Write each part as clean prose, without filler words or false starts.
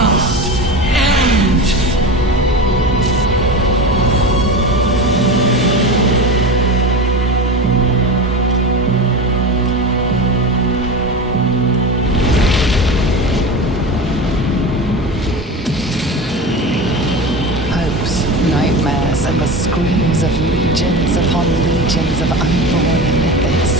must end. Nightmares and the screams of legions upon legions of unborn Illithids.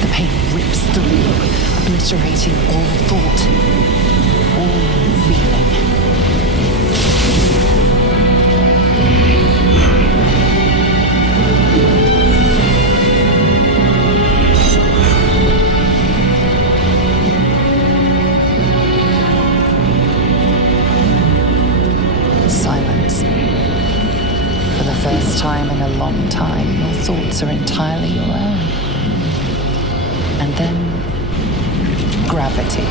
The pain rips through, obliterating all thought, all feeling. Silence. For the first time in a long time, your thoughts are entirely your own. And then, gravity.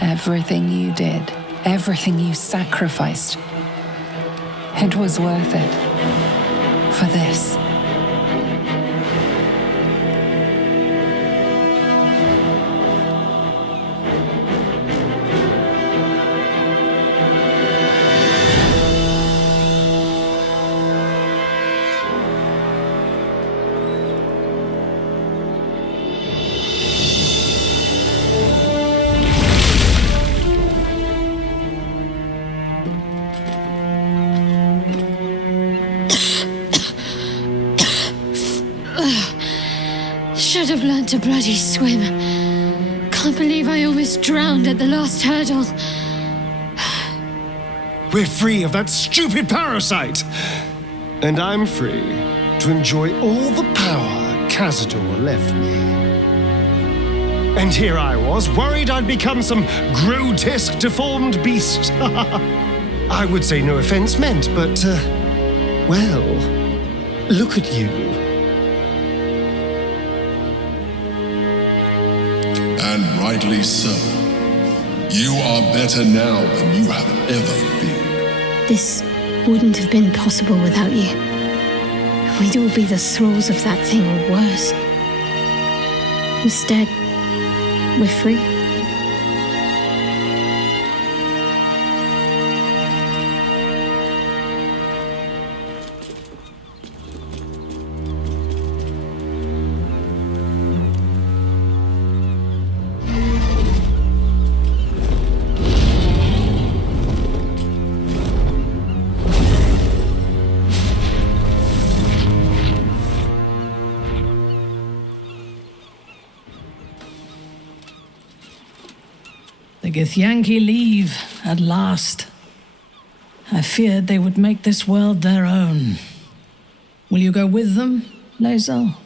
Everything you did, everything you sacrificed, it was worth it. For this. Should have learned to bloody swim. Can't believe I almost drowned at the last hurdle. We're free of that stupid parasite! And I'm free to enjoy all the power Cazador left me. And here I was, worried I'd become some grotesque, deformed beast. I would say no offense meant, but, well, look at you. And rightly so. You are better now than you have ever been. This wouldn't have been possible without you. We'd all be the thralls of that thing or worse. Instead, we're free. The Githyanki leave, at last. I feared they would make this world their own. Will you go with them, Lae'zel?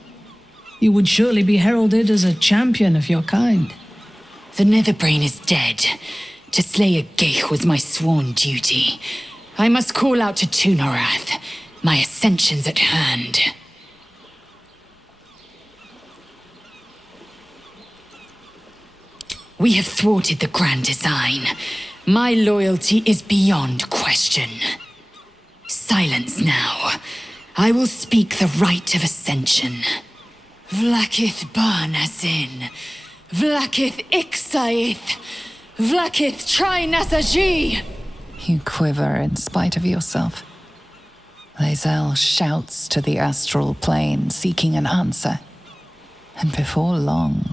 You would surely be heralded as a champion of your kind. The Netherbrain is dead. To slay a Geich was my sworn duty. I must call out to Tunorath. My ascension's at hand. We have thwarted the grand design. My loyalty is beyond question. Silence now. I will speak the rite of ascension. Vlakith Barnazin. Vlakith Ixaith. Vlakith Trinasaji. You quiver in spite of yourself. Lae'zel shouts to the astral plane, seeking an answer. And before long,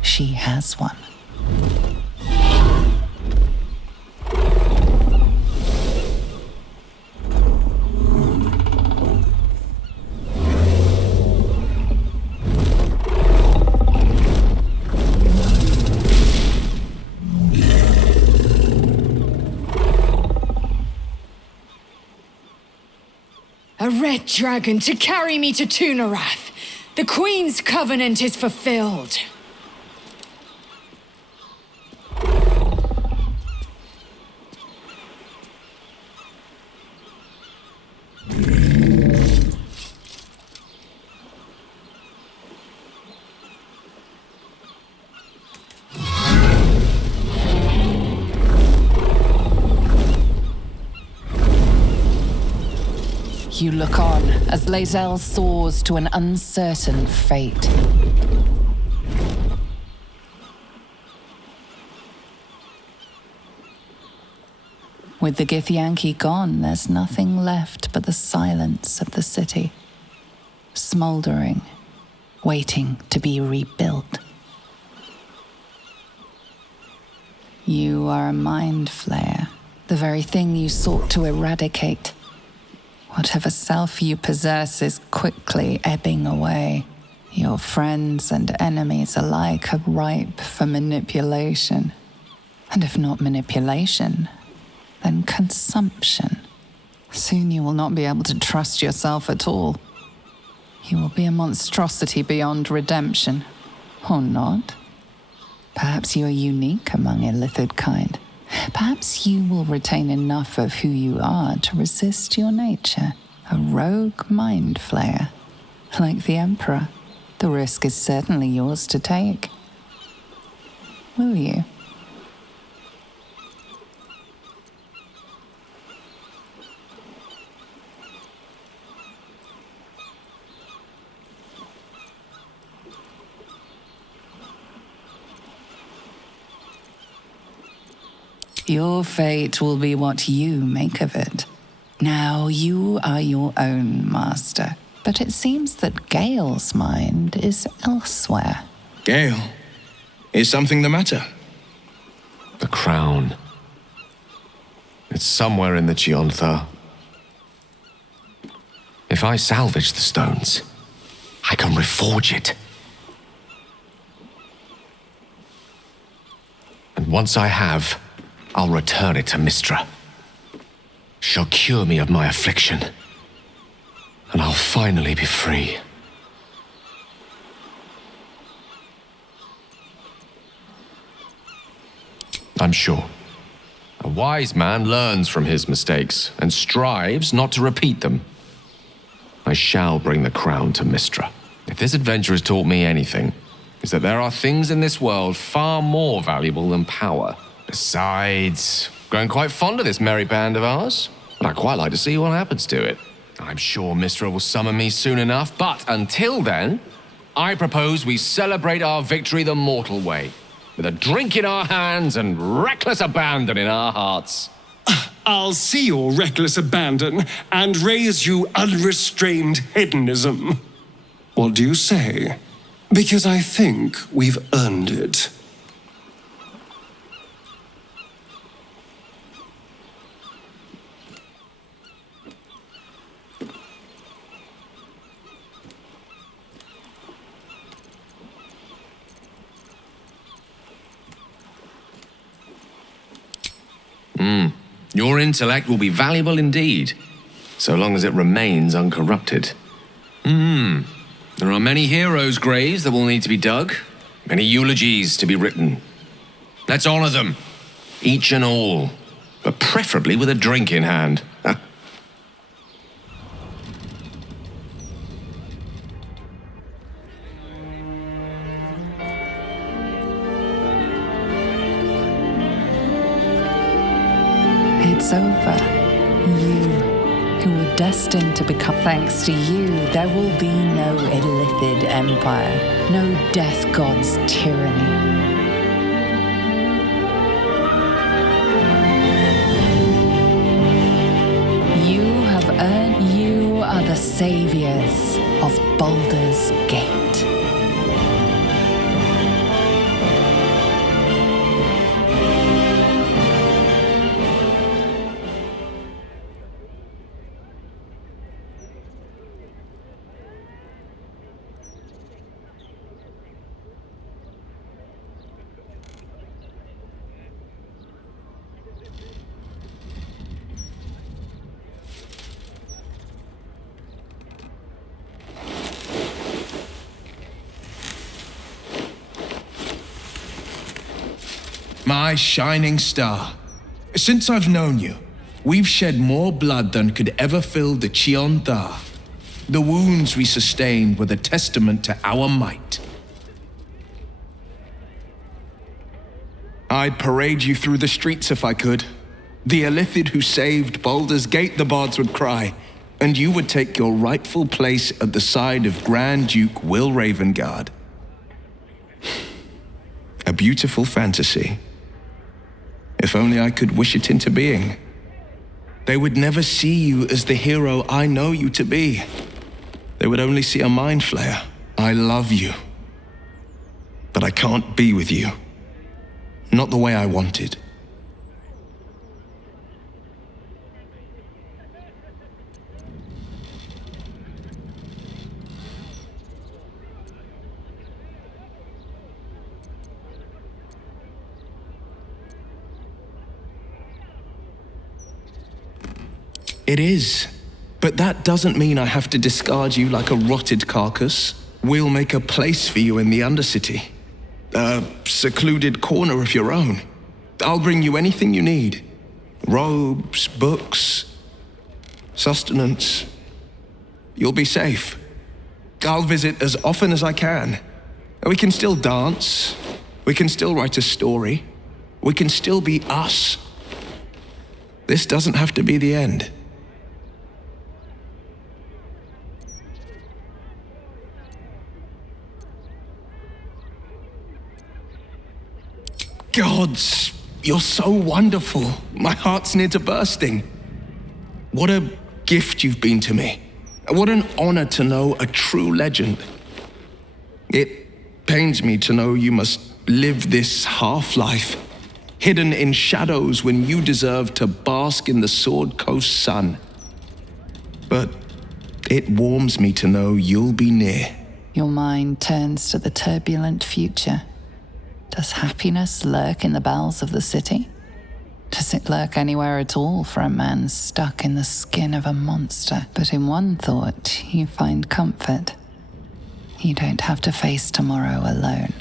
she has one. A red dragon to carry me to Tunarath. The Queen's covenant is fulfilled. You look on as Lae'zel soars to an uncertain fate. With the Githyanki gone, there's nothing left but the silence of the city, smoldering, waiting to be rebuilt. You are a mind flayer, the very thing you sought to eradicate. Whatever self you possess is quickly ebbing away. Your friends and enemies alike are ripe for manipulation. And if not manipulation, then consumption. Soon you will not be able to trust yourself at all. You will be a monstrosity beyond redemption. Or not. Perhaps you are unique among Illithid kind. Perhaps you will retain enough of who you are to resist your nature. A rogue mind flayer. Like the Emperor, the risk is certainly yours to take. Will you? Your fate will be what you make of it. Now you are your own master. But it seems that Gale's mind is elsewhere. Gale, is something the matter? The crown. It's somewhere in the Gionthar. If I salvage the stones, I can reforge it. And once I have, I'll return it to Mystra. She'll cure me of my affliction, and I'll finally be free. I'm sure. A wise man learns from his mistakes and strives not to repeat them. I shall bring the crown to Mystra. If this adventure has taught me anything, it's that there are things in this world far more valuable than power. Besides, growing quite fond of this merry band of ours, and I'd quite like to see what happens to it. I'm sure Mystra will summon me soon enough, but until then, I propose we celebrate our victory the mortal way, with a drink in our hands and reckless abandon in our hearts. I'll see your reckless abandon and raise you unrestrained hedonism. What do you say? Because I think we've earned it. Your intellect will be valuable indeed, so long as it remains uncorrupted. There are many heroes' graves that will need to be dug, many eulogies to be written. Let's honor them, each and all, but preferably with a drink in hand. It's over. You, who were destined to become. Thanks to you, there will be no Illithid empire, no death god's tyranny. You are the saviors of Baldur's Gate. My shining star. Since I've known you, we've shed more blood than could ever fill the Chion Thar. The wounds we sustained were the testament to our might. I'd parade you through the streets if I could. The Illithid who saved Baldur's Gate, the bards would cry, and you would take your rightful place at the side of Grand Duke Wyll Ravengard. A beautiful fantasy. If only I could wish it into being. They would never see you as the hero I know you to be. They would only see a mind flayer. I love you. But I can't be with you. Not the way I wanted. It is. But that doesn't mean I have to discard you like a rotted carcass. We'll make a place for you in the Undercity. A secluded corner of your own. I'll bring you anything you need. Robes, books, sustenance. You'll be safe. I'll visit as often as I can. We can still dance. We can still write a story. We can still be us. This doesn't have to be the end. Gods, you're so wonderful. My heart's near to bursting. What a gift you've been to me. What an honor to know a true legend. It pains me to know you must live this half-life, hidden in shadows when you deserve to bask in the Sword Coast sun. But it warms me to know you'll be near. Your mind turns to the turbulent future. Does happiness lurk in the bowels of the city? Does it lurk anywhere at all for a man stuck in the skin of a monster? But in one thought, you find comfort. You don't have to face tomorrow alone.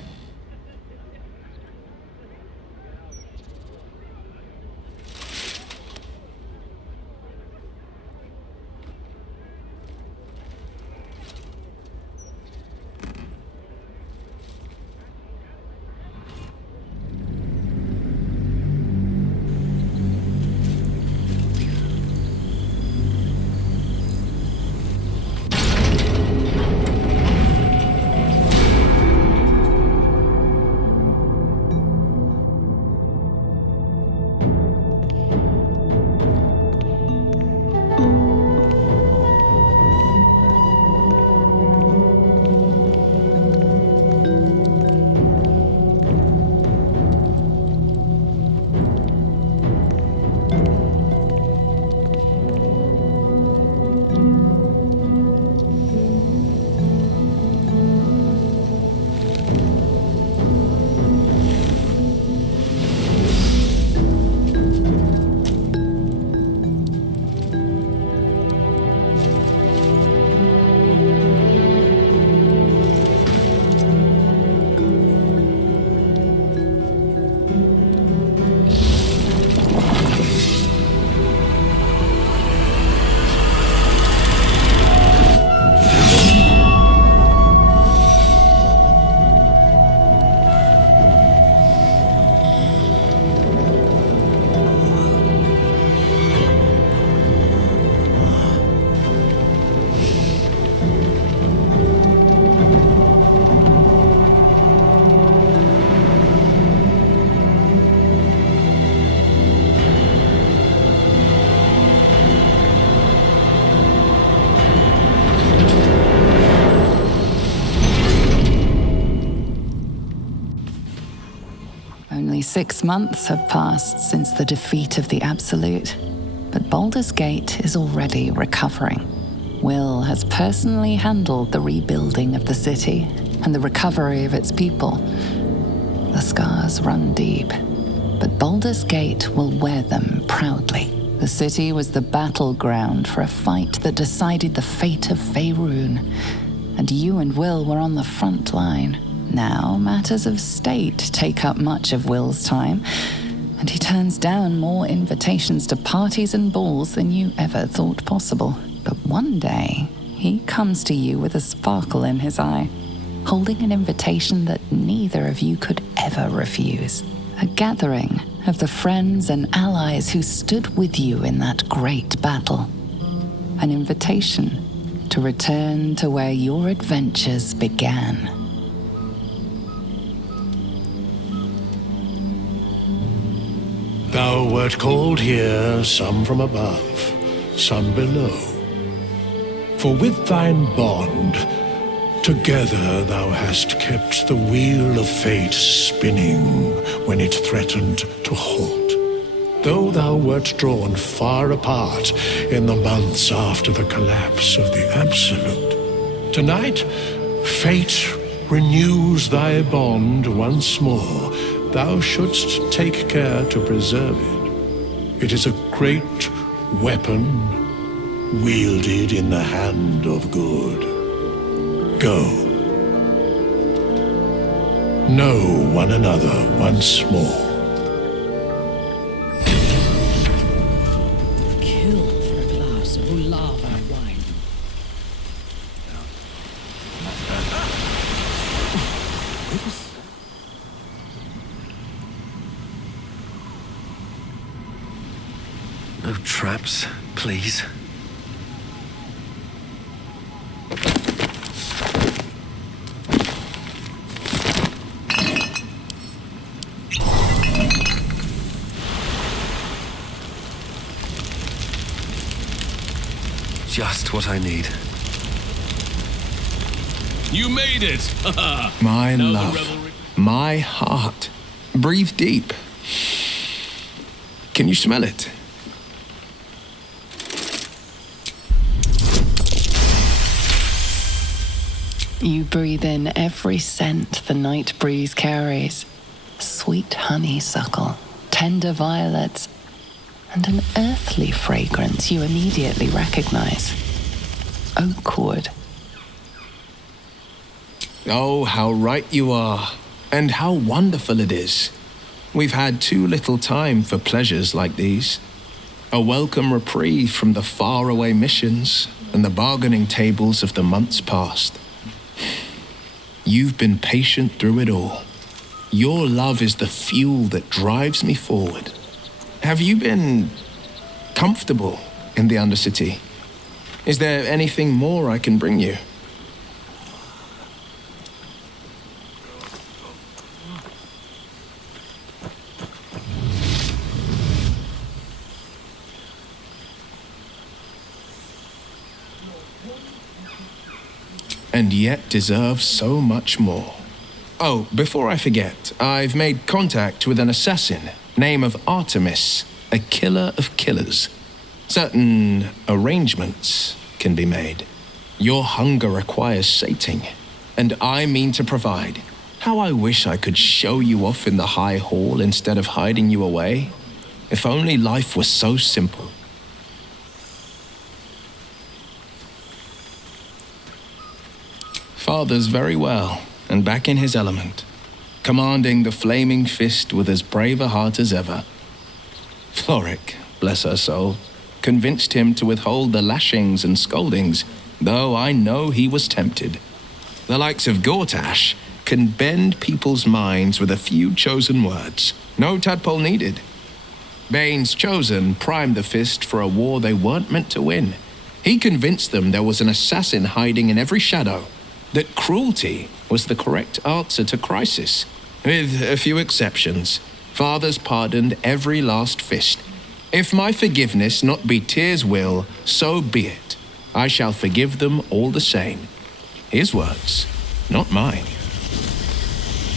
Only 6 months have passed since the defeat of the Absolute, but Baldur's Gate is already recovering. Wyll has personally handled the rebuilding of the city and the recovery of its people. The scars run deep, but Baldur's Gate will wear them proudly. The city was the battleground for a fight that decided the fate of Faerun, and you and Wyll were on the front line. Now matters of state take up much of Wyll's time, and he turns down more invitations to parties and balls than you ever thought possible. But one day, he comes to you with a sparkle in his eye, holding an invitation that neither of you could ever refuse. A gathering of the friends and allies who stood with you in that great battle. An invitation to return to where your adventures began. Thou wert called here, some from above, some below. For with thine bond, together thou hast kept the wheel of fate spinning when it threatened to halt. Though thou wert drawn far apart in the months after the collapse of the Absolute, tonight fate renews thy bond once more. Thou shouldst take care to preserve it. It is a great weapon wielded in the hand of good. Go. Know one another once more. Kill for a glass of Ulava wine. No traps, please. Just what I need. You made it! My Now the love, revelry- my heart. Breathe deep. Can you smell it? You breathe in every scent the night breeze carries. Sweet honeysuckle, tender violets, and an earthly fragrance you immediately recognize. Oak wood. Oh, how right you are, and how wonderful it is. We've had too little time for pleasures like these. A welcome reprieve from the faraway missions and the bargaining tables of the months past. You've been patient through it all. Your love is the fuel that drives me forward. Have you been comfortable in the Undercity? Is there anything more I can bring you? And yet deserve so much more. Oh, before I forget, I've made contact with an assassin, name of Artemis, a killer of killers. Certain arrangements can be made. Your hunger requires sating, and I mean to provide. How I wish I could show you off in the High Hall instead of hiding you away. If only life was so simple. Father's very well, and back in his element, commanding the flaming fist with as brave a heart as ever. Floric, bless her soul, convinced him to withhold the lashings and scoldings, though I know he was tempted. The likes of Gortash can bend people's minds with a few chosen words. No tadpole needed. Bane's chosen primed the fist for a war they weren't meant to win. He convinced them there was an assassin hiding in every shadow, that cruelty was the correct answer to crisis. With a few exceptions, fathers pardoned every last fist. If my forgiveness not be Tyr's will, so be it. I shall forgive them all the same. His words, not mine.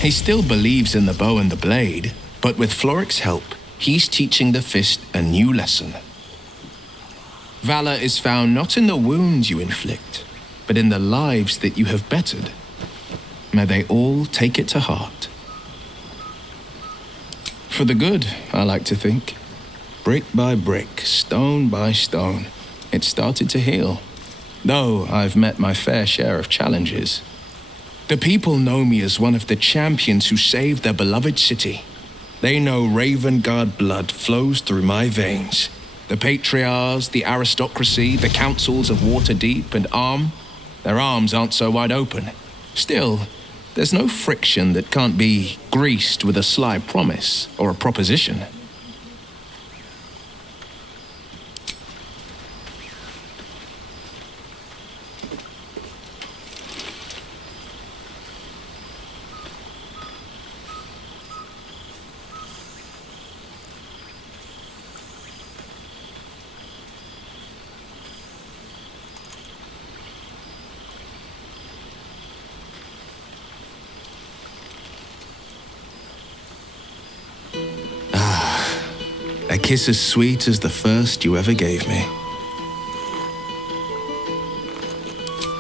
He still believes in the bow and the blade, But with Floric's help, he's teaching the Fist a new lesson. Valor is found not in the wounds you inflict, but in the lives that you have bettered. May they all take it to heart. For the good, I like to think. Brick by brick, stone by stone, it started to heal. Though I've met my fair share of challenges. The people know me as one of the champions who saved their beloved city. They know Ravengard blood flows through my veins. The patriarchs, the aristocracy, the councils of Waterdeep and Arm, their arms aren't so wide open. Still, there's no friction that can't be greased with a sly promise or a proposition. A kiss as sweet as the first you ever gave me.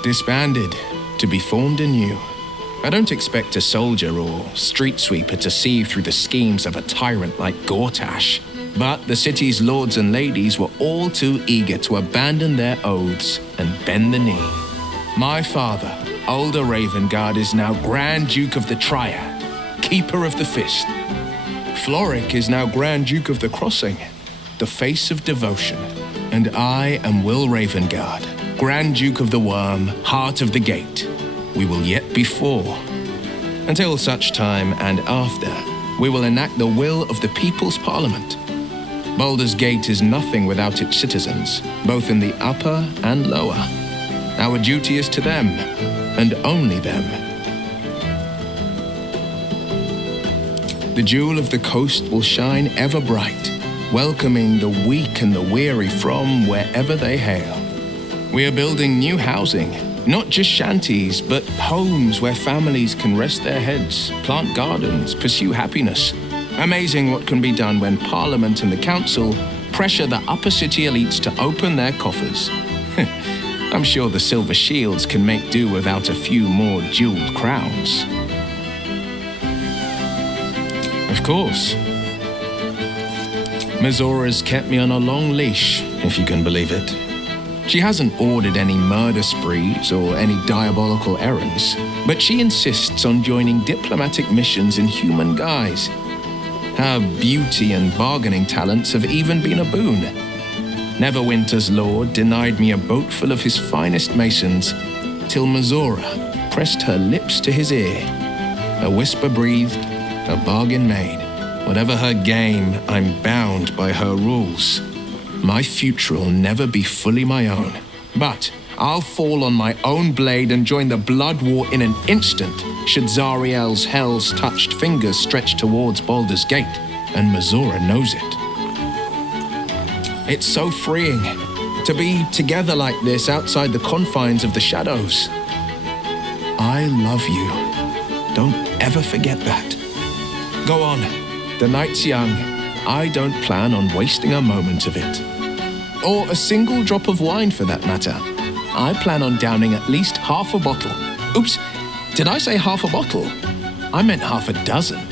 Disbanded, to be formed anew. I don't expect a soldier or street sweeper to see through the schemes of a tyrant like Gortash. But the city's lords and ladies were all too eager to abandon their oaths and bend the knee. My father, Older Ravengard, is now Grand Duke of the Triad, Keeper of the Fist. Floric is now Grand Duke of the Crossing, the face of devotion. And I am Wyll Ravengard, Grand Duke of the Worm, Heart of the Gate. We will yet be four. Until such time and after, we will enact the will of the People's Parliament. Baldur's Gate is nothing without its citizens, both in the upper and lower. Our duty is to them, and only them. The jewel of the coast will shine ever bright, welcoming the weak and the weary from wherever they hail. We are building new housing, not just shanties, but homes where families can rest their heads, plant gardens, pursue happiness. Amazing what can be done when Parliament and the Council pressure the upper city elites to open their coffers. I'm sure the Silver Shields can make do without a few more jeweled crowns. Of course. Menzora's kept me on a long leash, if you can believe it. She hasn't ordered any murder sprees or any diabolical errands, but she insists on joining diplomatic missions in human guise. Her beauty and bargaining talents have even been a boon. Neverwinter's lord denied me a boat full of his finest masons, till Menzora pressed her lips to his ear. A whisper breathed, a bargain made. Whatever her game, I'm bound by her rules. My future will never be fully my own. But I'll fall on my own blade and join the blood war in an instant, should Zariel's hell's-touched fingers stretch towards Baldur's Gate, and Menzora knows it. It's so freeing to be together like this outside the confines of the shadows. I love you. Don't ever forget that. Go on. The night's young. I don't plan on wasting a moment of it. Or a single drop of wine, for that matter. I plan on downing at least half a bottle. Oops, did I say half a bottle? I meant half a dozen. You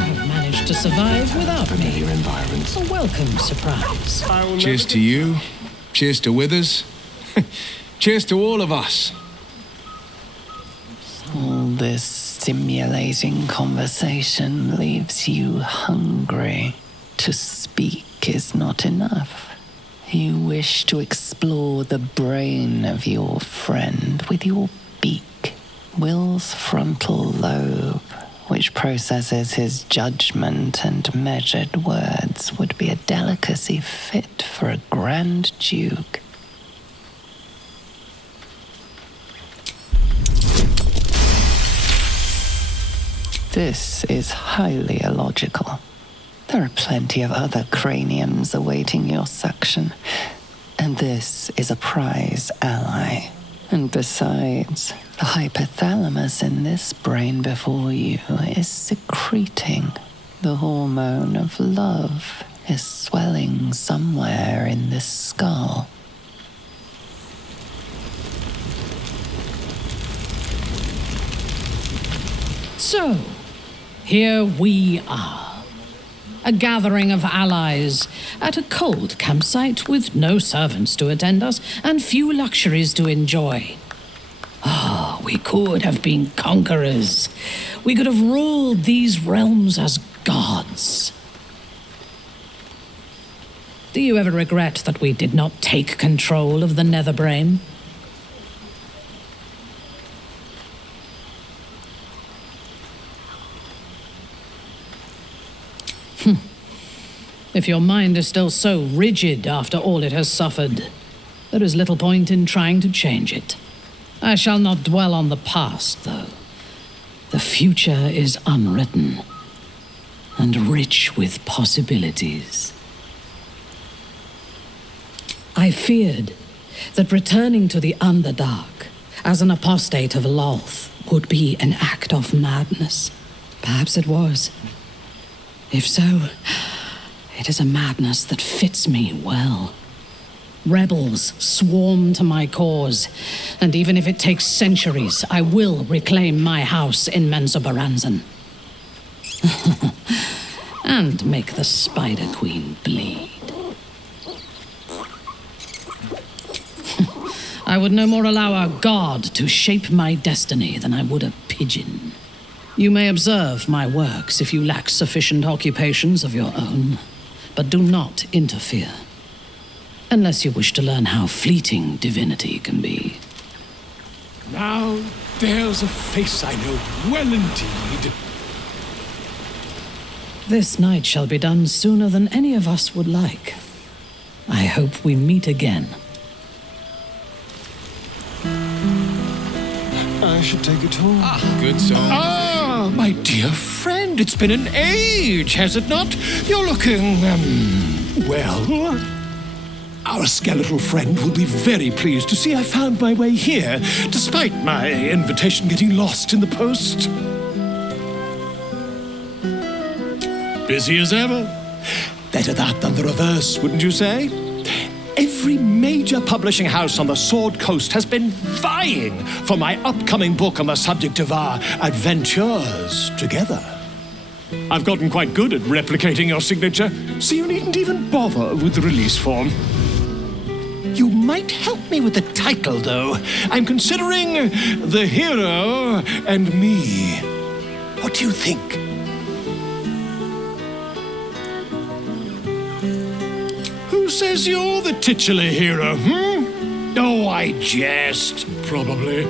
have managed to survive without me. Your environments. A welcome surprise. Cheers to you. Cheers to Withers. Cheers to all of us. All this stimulating conversation leaves you hungry. To speak is not enough. You wish to explore the brain of your friend with your beak. Wyll's frontal lobe, which processes his judgment and measured words, would be a delicacy fit for a Grand Duke. This is highly illogical. There are plenty of other craniums awaiting your suction, and this is a prize ally. And besides, the hypothalamus in this brain before you is secreting. The hormone of love is swelling somewhere in this skull. So, here we are. A gathering of allies at a cold campsite with no servants to attend us and few luxuries to enjoy. Ah, we could have been conquerors. We could have ruled these realms as gods. Do you ever regret that we did not take control of the Netherbrain? If your mind is still so rigid after all it has suffered, there is little point in trying to change it. I shall not dwell on the past, though. The future is unwritten and rich with possibilities. I feared that returning to the Underdark as an apostate of Lolth would be an act of madness. Perhaps it was. If so, it is a madness that fits me well. Rebels swarm to my cause, and even if it takes centuries, I will reclaim my house in Menzoberranzan. And make the Spider Queen bleed. I would no more allow a god to shape my destiny than I would a pigeon. You may observe my works if you lack sufficient occupations of your own, but do not interfere. Unless you wish to learn how fleeting divinity can be. Now, there's a face I know well indeed. This night shall be done sooner than any of us would like. I hope we meet again. I should take a tour. Good song. Ah, my dear friend, it's been an age, has it not? You're looking, well. Our skeletal friend will be very pleased to see I found my way here, despite my invitation getting lost in the post. Busy as ever. Better that than the reverse, wouldn't you say? Every major publishing house on the Sword Coast has been vying for my upcoming book on the subject of our adventures together. I've gotten quite good at replicating your signature, so you needn't even bother with the release form. You might help me with the title, though. I'm considering The Hero and Me. What do you think? Who says you're the titular hero, Oh, I jest, probably.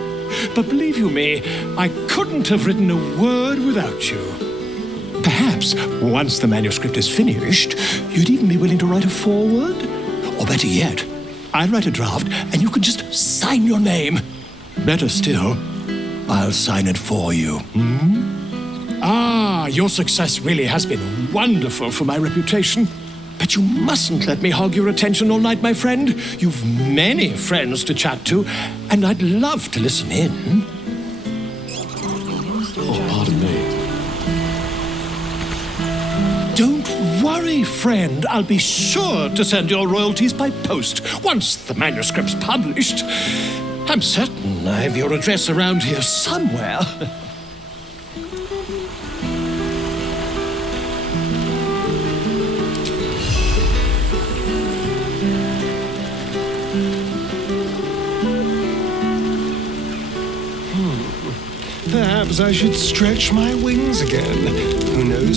But believe you me, I couldn't have written a word without you. Perhaps, once the manuscript is finished, you'd even be willing to write a foreword? Or better yet, I'll write a draft and you can just sign your name. Better still, I'll sign it for you. Ah, your success really has been wonderful for my reputation. But you mustn't let me hog your attention all night, my friend. You've many friends to chat to, and I'd love to listen in. Oh, pardon me. Don't worry, friend. I'll be sure to send your royalties by post once the manuscript's published. I'm certain I have your address around here somewhere. Perhaps I should stretch my wings again. Who knows